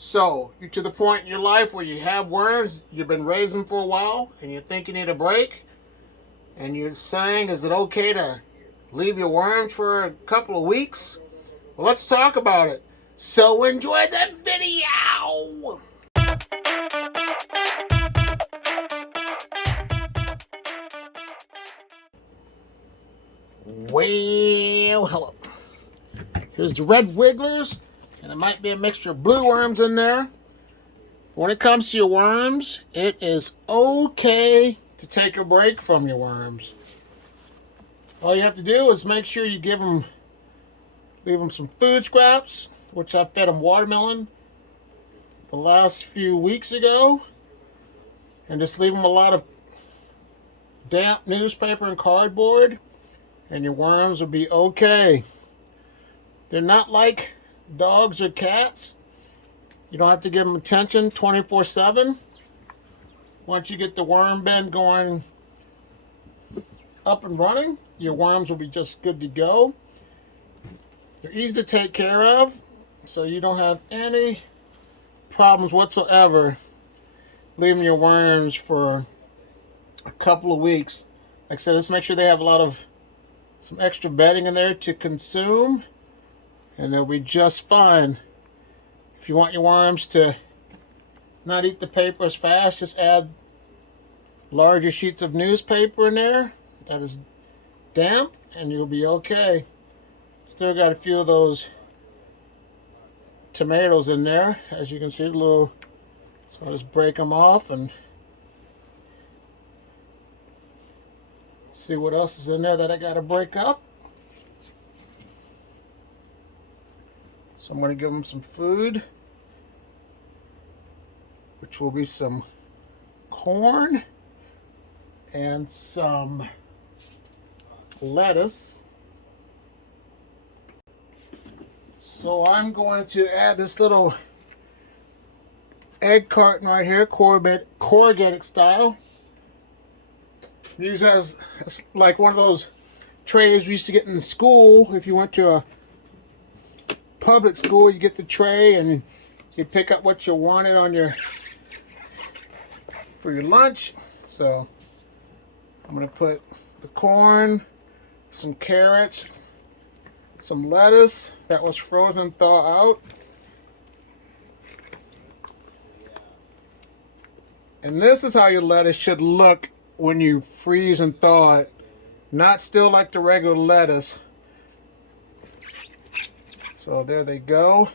So, you're to the point in your life where you have worms, you've been raising for a while, and you think you need a break, and you're saying, is it okay to leave your worms for a couple of weeks? Well, let's talk about it. So, enjoy the video! Well, hello. Here's the red wigglers, and there might be a mixture of blue worms in there. When it comes to your worms, it is okay to take a break from your worms. All you have to do is make sure you leave them some food scraps, which I fed them watermelon the last few weeks ago, and just leave them a lot of damp newspaper and cardboard, and your worms will be okay. They're not like dogs or cats. You don't have to give them attention 24/7. Once you get the worm bin going up and running, your worms will be just good to go. They're easy to take care of, so you don't have any problems whatsoever leaving your worms for a couple of weeks. Like I said, let's make sure they have some extra bedding in there to consume, and they'll be just fine. If you want your worms to not eat the paper as fast, just add larger sheets of newspaper in there that is damp, and you'll be okay. Still got a few of those tomatoes in there, as you can see, so I'll just break them off and see what else is in there that I got to break up. So I'm going to give them some food, which will be some corn and some lettuce. So I'm going to add this little egg carton right here, corrugated style. Use as like one of those trays we used to get in school. If you went to a public school, you get the tray and you pick up what you wanted for your lunch. So I'm going to put the corn, some carrots, some lettuce that was frozen and thaw out. And this is how your lettuce should look when you freeze and thaw it. Not still like the regular lettuce. So there they go.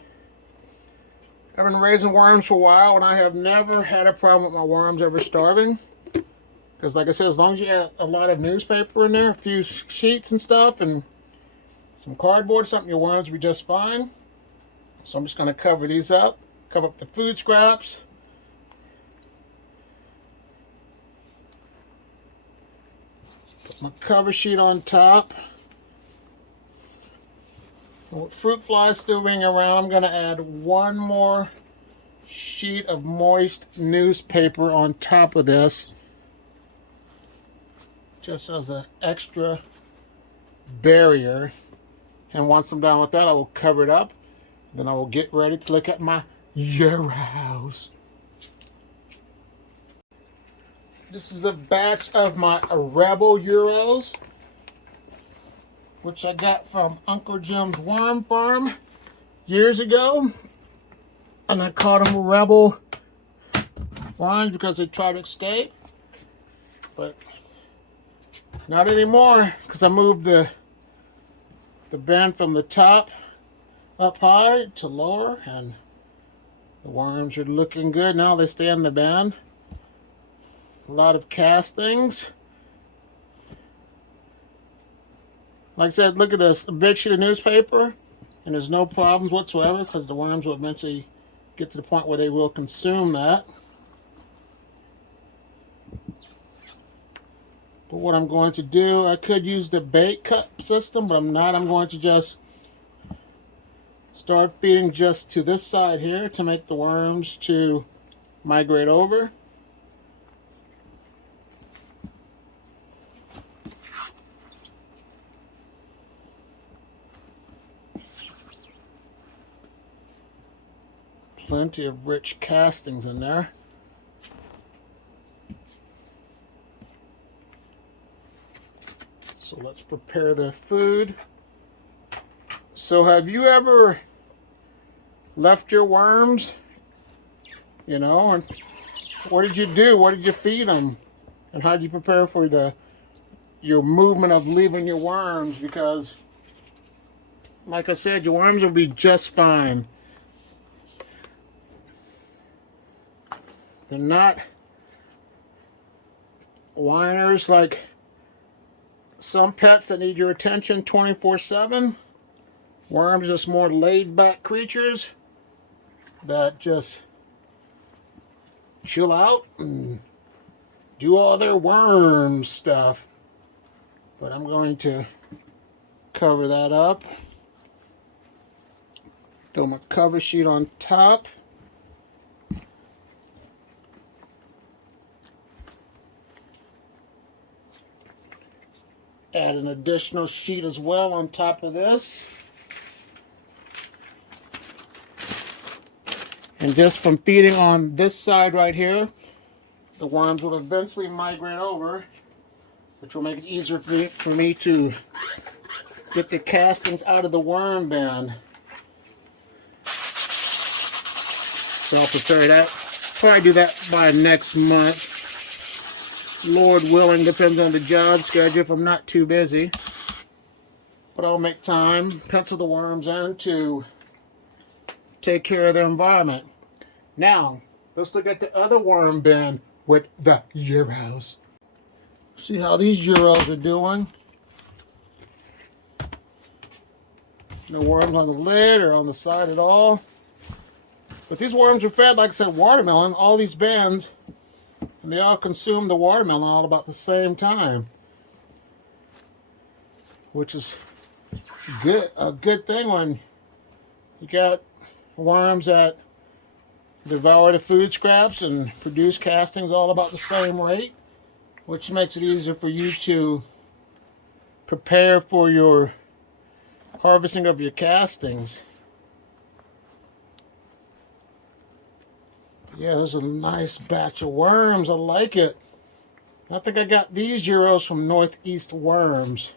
I've been raising worms for a while, and I have never had a problem with my worms ever starving. Because like I said, as long as you add a lot of newspaper in there, a few sheets and stuff, and some cardboard, something, your worms will be just fine. So I'm just going to cover these up. Cover up the food scraps. Put my cover sheet on top. And with fruit flies still being around, I'm going to add one more sheet of moist newspaper on top of this, just as an extra barrier. And once I'm done with that, I will cover it up. Then I will get ready to look at my Euros. This is a batch of my Rebel Euros, which I got from Uncle Jim's Worm Farm years ago. And I called them Rebel worms because they tried to escape. But not anymore, because I moved the bin from the top up high to lower, and the worms are looking good now. They stay in the bin. A lot of castings. Like I said, look at this, a big sheet of newspaper, and there's no problems whatsoever because the worms will eventually get to the point where they will consume that. But what I'm going to do, I could use the bait cup system, but I'm not. I'm going to just start feeding just to this side here to make the worms to migrate over. plenty of rich castings in there. So let's prepare the food. So have you ever left your worms, you know, and what did you do? What did you feed them? And how did you prepare for your movement of leaving your worms? Because, like I said, your worms will be just fine. They're not whiners like some pets that need your attention 24/7. Worms are just more laid-back creatures that just chill out and do all their worm stuff. But I'm going to cover that up. Throw my cover sheet on top. Add an additional sheet as well on top of this. And just from feeding on this side right here, the worms will eventually migrate over, which will make it easier for me to get the castings out of the worm bin. So I'll prepare that. Probably do that by next month. Lord willing, depends on the job schedule if I'm not too busy. But I'll make time, pencil the worms in to take care of their environment. Now, let's look at the other worm bin with the Euros. See how these Euros are doing. No worms on the lid or on the side at all. But these worms are fed, like I said, watermelon, all these bins, and they all consume the watermelon all about the same time, which is a good thing when you got worms that devour the food scraps and produce castings all about the same rate, which makes it easier for you to prepare for your harvesting of your castings. Yeah, there's a nice batch of worms. I like it. I think I got these Euros from Northeast Worms.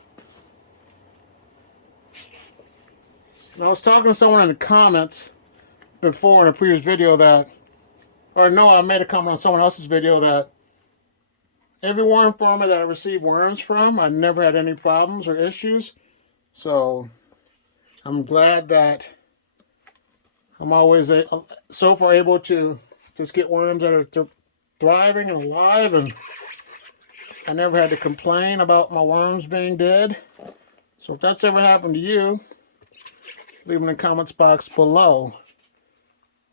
And I was talking to someone in the comments before in a previous video that, or no, I made a comment on someone else's video that every worm farmer that I received worms from, I never had any problems or issues. So I'm glad that I'm always so far able to just get worms that are thriving and alive, and I never had to complain about my worms being dead. So if that's ever happened to you, leave them in the comments box below.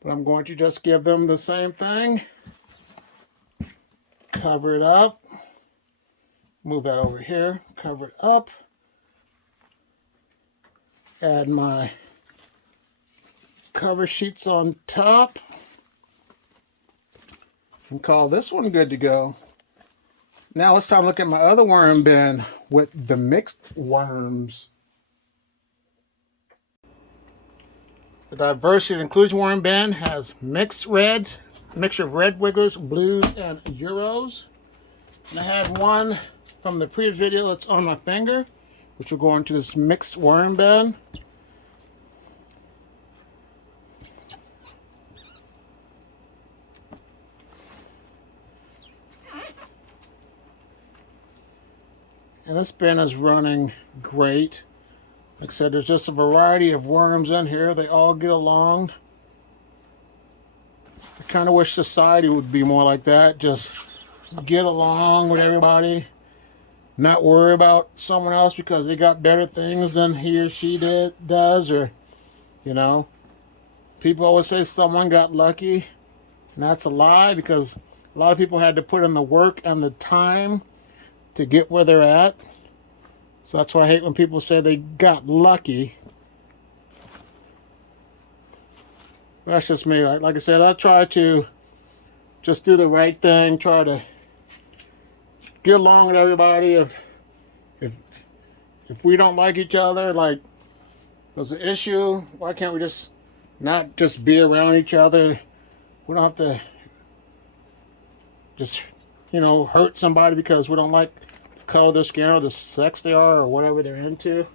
But I'm going to just give them the same thing. Cover it up. Move that over here. Cover it up. Add my cover sheets on top. And call this one good to go. Now it's time to look at my other worm bin with the mixed worms. The diversity and inclusion worm bin has mixed reds, mixture of red wigglers, blues, and Euros. And I had one from the previous video that's on my finger, which will go into this mixed worm bin. And this bin is running great. Like I said, there's just a variety of worms in here. They all get along. I kind of wish society would be more like that. Just get along with everybody. Not worry about someone else because they got better things than he or she does. Or, you know. People always say someone got lucky. And that's a lie, because a lot of people had to put in the work and the time to get where they're at. So that's why I hate when people say they got lucky. That's just me. Like I said, I try to just do the right thing. Try to get along with everybody. If we don't like each other, like there's an issue, why can't we just not just be around each other. We don't have to just, hurt somebody because we don't like the color of their skin or the sex they are or whatever they're into.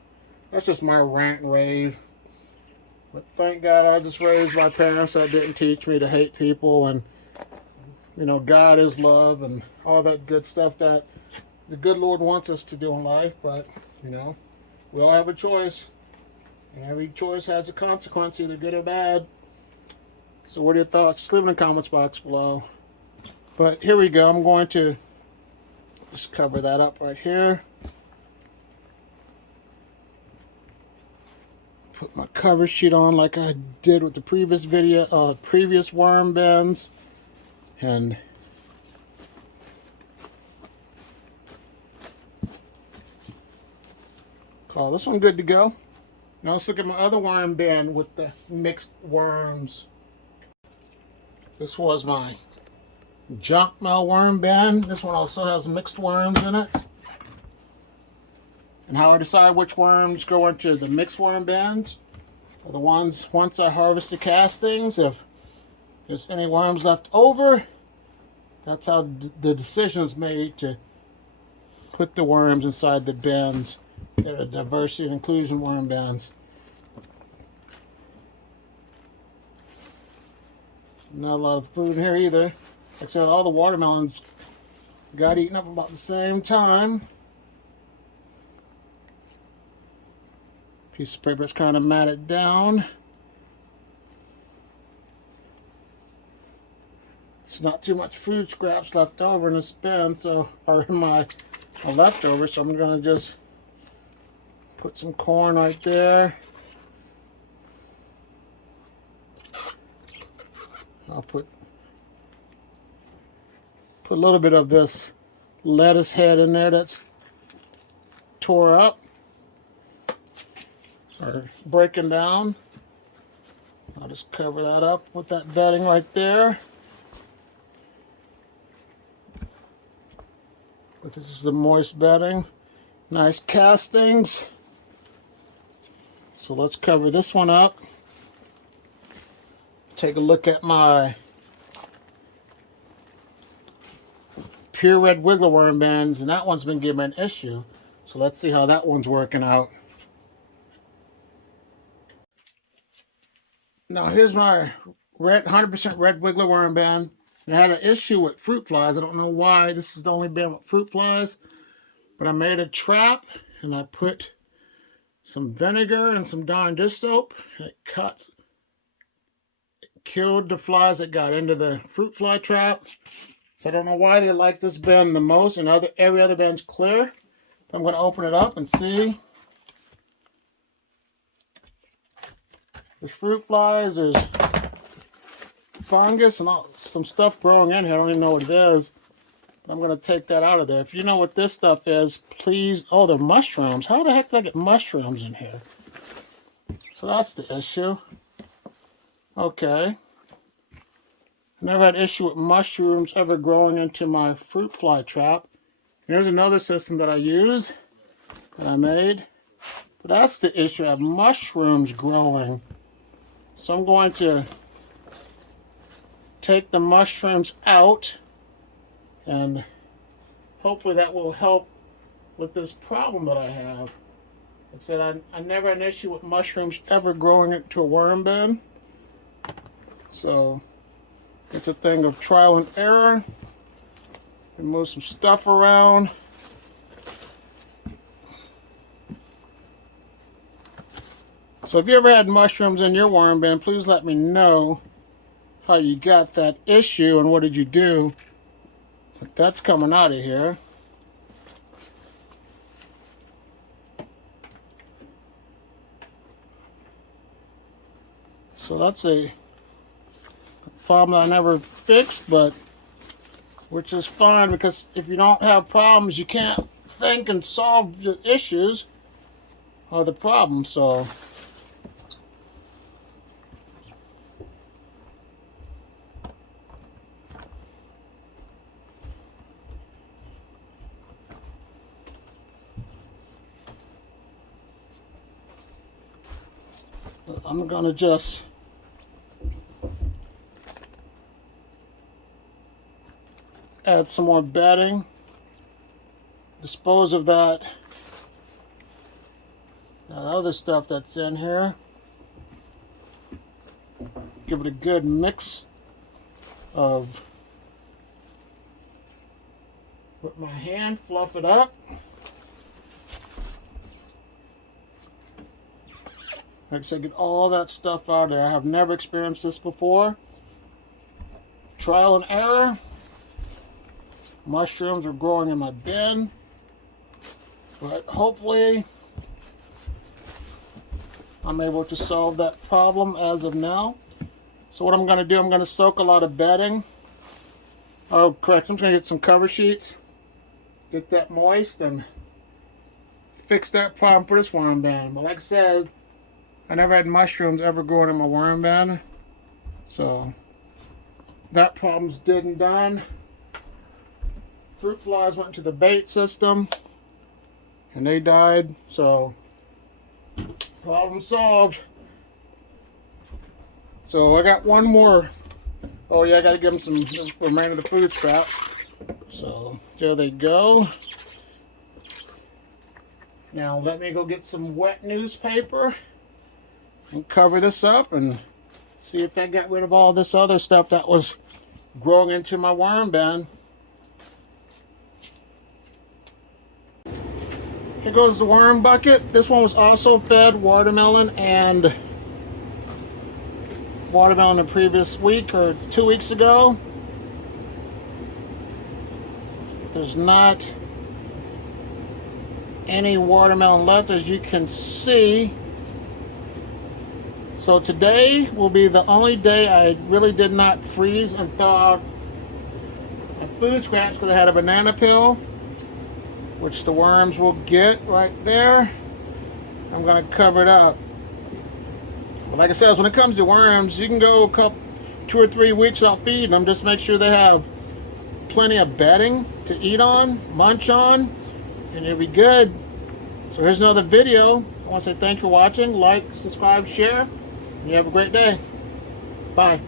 That's just my rant and rave. But thank God I just raised my parents that didn't teach me to hate people, and God is love and all that good stuff that the good Lord wants us to do in life. But we all have a choice, and every choice has a consequence, either good or bad. So what are your thoughts? Just leave in the comments box below. But here we go. I'm going to just cover that up right here. Put my cover sheet on like I did with the previous video, previous worm bins. And call this one good to go. Now let's look at my other worm bin with the mixed worms. This was my junk mail worm bin. This one also has mixed worms in it. And how I decide which worms go into the mixed worm bins are the ones once I harvest the castings. If there's any worms left over, that's how the decision is made to put the worms inside the bins. They're diversity and inclusion worm bins. Not a lot of food here either. Like I said, all the watermelons got eaten up about the same time. Piece of paper is kind of matted down. There's not too much food scraps left over in this bin, or in my leftovers, so I'm going to just put some corn right there. I'll put a little bit of this lettuce head in there that's tore up or breaking down. I'll just cover that up with that bedding right there. But this is the moist bedding. Nice castings. So let's cover this one up. Take a look at my pure red wiggler worm bins, and that one's been giving me an issue. So let's see how that one's working out. Now here's my 100% red wiggler worm bin. I had an issue with fruit flies. I don't know why. This is the only bin with fruit flies. But I made a trap, and I put some vinegar and some Dawn dish soap. And it killed the flies that got into the fruit fly trap. So I don't know why they like this bin the most, and every other bin's clear. I'm going to open it up and see. There's fruit flies, there's fungus, and some stuff growing in here. I don't even know what it is. But I'm going to take that out of there. If you know what this stuff is, please. Oh, they're mushrooms. How the heck did I get mushrooms in here? So that's the issue. Okay. I never had issue with mushrooms ever growing into my fruit fly trap. Here's another system that I used, that I made. But that's the issue. I have mushrooms growing. So I'm going to take the mushrooms out, and hopefully that will help with this problem that I have. Like I said, I never had an issue with mushrooms ever growing into a worm bin. So it's a thing of trial and error. And move some stuff around. So if you ever had mushrooms in your worm bin, please let me know how you got that issue and what did you do. But that's coming out of here. So that's a problem that I never fixed, but which is fine, because if you don't have problems, you can't think and solve the issues or the problem. So I'm gonna just add some more bedding, dispose of that other stuff that's in here. Give it a good mix of, put my hand, fluff it up. Like I said, get all that stuff out of there. I have never experienced this before. Trial and error. Mushrooms are growing in my bin, but hopefully I'm able to solve that problem as of now. So what I'm going to do, I'm going to soak a lot of bedding. Oh, correct. I'm going to get some cover sheets, get that moist, and fix that problem for this worm bin. But like I said, I never had mushrooms ever growing in my worm bin, so that problem's dead and done. Fruit flies went into the bait system, and they died, so problem solved. So I got one more. Oh yeah, I gotta give them some remainder of the food scrap. So there they go. Now let me go get some wet newspaper and cover this up and see if I got rid of all this other stuff that was growing into my worm bin. Here goes the worm bucket. This one was also fed watermelon the previous week or 2 weeks ago. There's not any watermelon left, as you can see. So today will be the only day I really did not freeze and thaw out my food scraps, because I had a banana peel, which the worms will get right there. I'm going to cover it up. But like I said, when it comes to worms, you can go 2 or 3 weeks without feeding them. Just make sure they have plenty of bedding to eat on, munch on, and it'll be good. So here's another video. I want to say thanks for watching. Like, subscribe, share, and you have a great day. Bye.